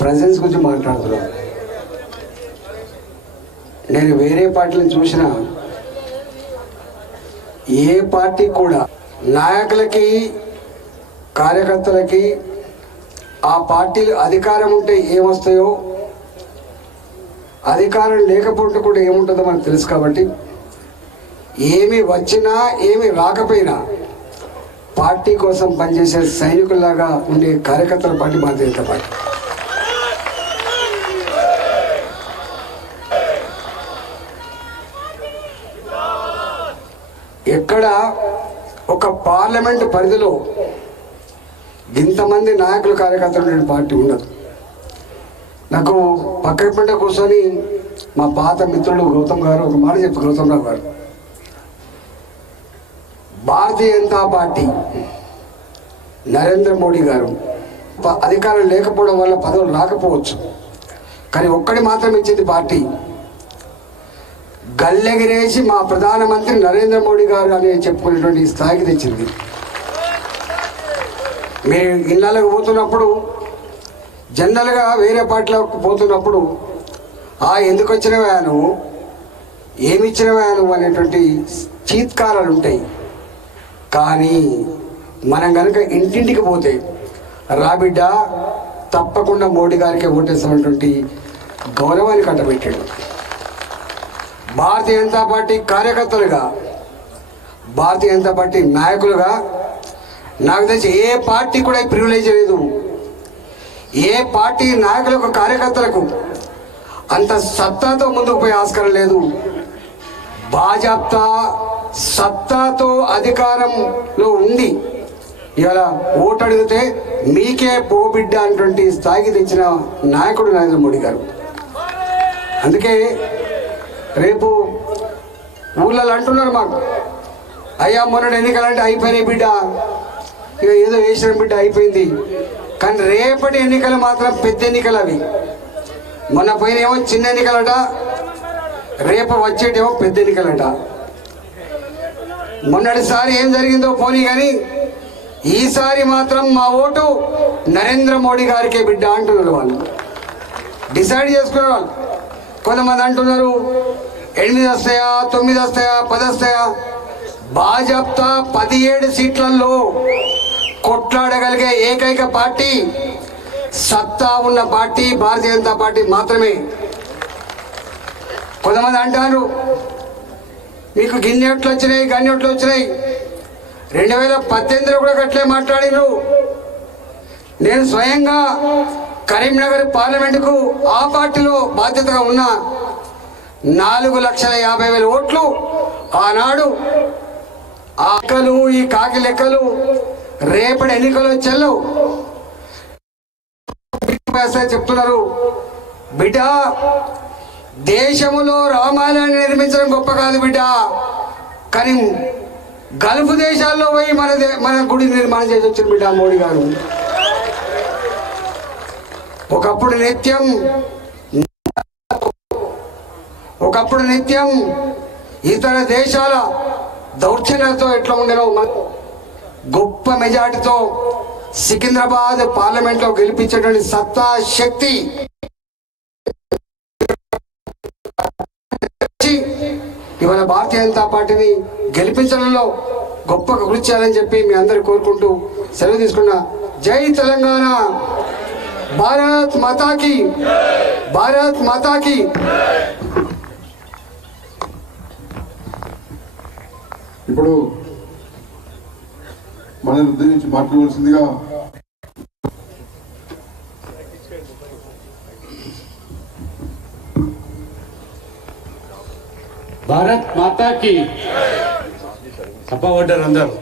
Presence గురించి మాట్లాడుతున్నాను. నేను వేరే పార్టీలను చూసిన ఏ పార్టీ కూడా నాయకులకి కార్యకర్తలకి ఆ పార్టీలు అధికారం ఉంటే ఏమొస్తాయో అధికారం లేకపోతే కూడా ఏముంటుందో మనకు తెలుసు. కాబట్టి ఏమి వచ్చినా ఏమి రాకపోయినా పార్టీ కోసం పనిచేసే సైనికుల్లాగా ఉండే కార్యకర్తల పార్టీ భారతీయ జనతా పార్టీ. ఎక్కడ ఒక పార్లమెంటు పరిధిలో ఇంతమంది నాయకులు కార్యకర్తలు ఉండే పార్టీ ఉండదు. నాకు పక్కన కూర్చొని మా పాత మిత్రులు గౌతమ్ గారు ఒక మాట చెప్పి, గౌతమ్ రావు గారు, భారతీయ జనతా పార్టీ నరేంద్ర మోడీ గారు అధికారం లేకపోవడం వల్ల పదవులు రాకపోవచ్చు, కానీ ఒక్కడి మాత్రం ఇచ్చింది పార్టీ. గల్లెగిరేసి మా ప్రధానమంత్రి నరేంద్ర మోడీ గారు అని చెప్పుకునేటువంటి స్థాయికి తెచ్చింది. మీరు ఇళ్ళకు పోతున్నప్పుడు జనరల్గా వేరే పార్టీలకు పోతున్నప్పుడు ఎందుకు వచ్చినవా నువ్వు, ఏమి ఇచ్చినవా నువ్వు అనేటువంటి చీత్కారాలు ఉంటాయి. కానీ మనం కనుక ఇంటింటికి పోతే రాబిడ్డ తప్పకుండా మోడీ గారికి ఓటేస్తున్నటువంటి గౌరవాన్ని కట్టబెట్టాడు. భారతీయ జనతా పార్టీ కార్యకర్తలుగా, భారతీయ జనతా పార్టీ నాయకులుగా నాకు తెలిసి ఏ పార్టీ కూడా ప్రివిలేజ్ లేదు. ఏ పార్టీ నాయకులకు కార్యకర్తలకు అంత సత్తాతో ముందుకు పోయే ఆస్కారం లేదు. బాజాప్తా సత్తాతో అధికారంలో ఉండి ఇలా ఓటు అడిగితే మీకే పోబిడ్డ అనేటువంటి స్థాయికి తెచ్చిన నాయకుడు నరేంద్ర మోడీ గారు. అందుకే రేపు ఊళ్ళలో అంటున్నారు మాకు, అయ్యా మొన్నటి ఎన్నికలంటే అయిపోయినాయి బిడ్డ, ఇక ఏదో వేసిన బిడ్డ అయిపోయింది. కానీ రేపటి ఎన్నికలు మాత్రం పెద్ద ఎన్నికలు. అవి మొన్న పోయినేమో చిన్న ఎన్నికలట, రేపు వచ్చేటేమో పెద్ద ఎన్నికలట. మొన్నటిసారి ఏం జరిగిందో పోనీ, కానీ ఈసారి మాత్రం మా ఓటు నరేంద్ర మోడీ గారికే బిడ్డ అంటున్నారు. వాళ్ళు డిసైడ్ చేసుకున్నారు. వాళ్ళు కొంతమంది అంటున్నారు 8 వస్తాయా, 9 వస్తాయా, 10 వస్తాయా. భాజపా 17 సీట్లలో కొట్లాడగలిగే ఏకైక పార్టీ, సత్తా ఉన్న పార్టీ భారతీయ జనతా పార్టీ మాత్రమే. కొంతమంది అంటారు మీకు గిన్నె ఓట్లు వచ్చినాయి, గన్ని ఓట్లు వచ్చినాయి. 2018లో కూడా గట్లే మాట్లాడిను. నేను స్వయంగా కరీంనగర్ పార్లమెంటుకు ఆ పార్టీలో బాధ్యతగా ఉన్న 4,50,000 ఓట్లు ఆనాడు ఆ లెక్కలు, ఈ కాకి లెక్కలు రేపటి ఎన్నికలు చెల్లవు. చెప్తున్నారు బిడ్డ, దేశంలో రామాలయాన్ని నిర్మించడం గొప్ప కాదు బిడ్డ, కానీ గల్ఫ్ దేశాల్లో పోయి మన గుడి నిర్మాణం చేసి వచ్చిన బిడ్డ మోడీ గారు. ఒకప్పుడు నిత్యం ఇతర దేశాల దౌర్జన్యాలతో ఎట్లా ఉండేనో గొప్ప మెజార్టీతో సికింద్రాబాద్ పార్లమెంట్లో గెలిపించేటువంటి సత్తా శక్తి ఇవాళ భారతీయ జనతా పార్టీని గెలిపించడంలో గొప్ప కృషి చేయాలని చెప్పి మీ అందరు కోరుకుంటూ సెలవు తీసుకున్నా. జై తెలంగాణ, భారత్ మాతాకి, భారత్ మాతాకి. ఇప్పుడు మనల్ని ఉద్దేశించి మాట్లాడవలసిందిగా భారత్ మాతాకి చెప్పబడ్డారు అందరూ.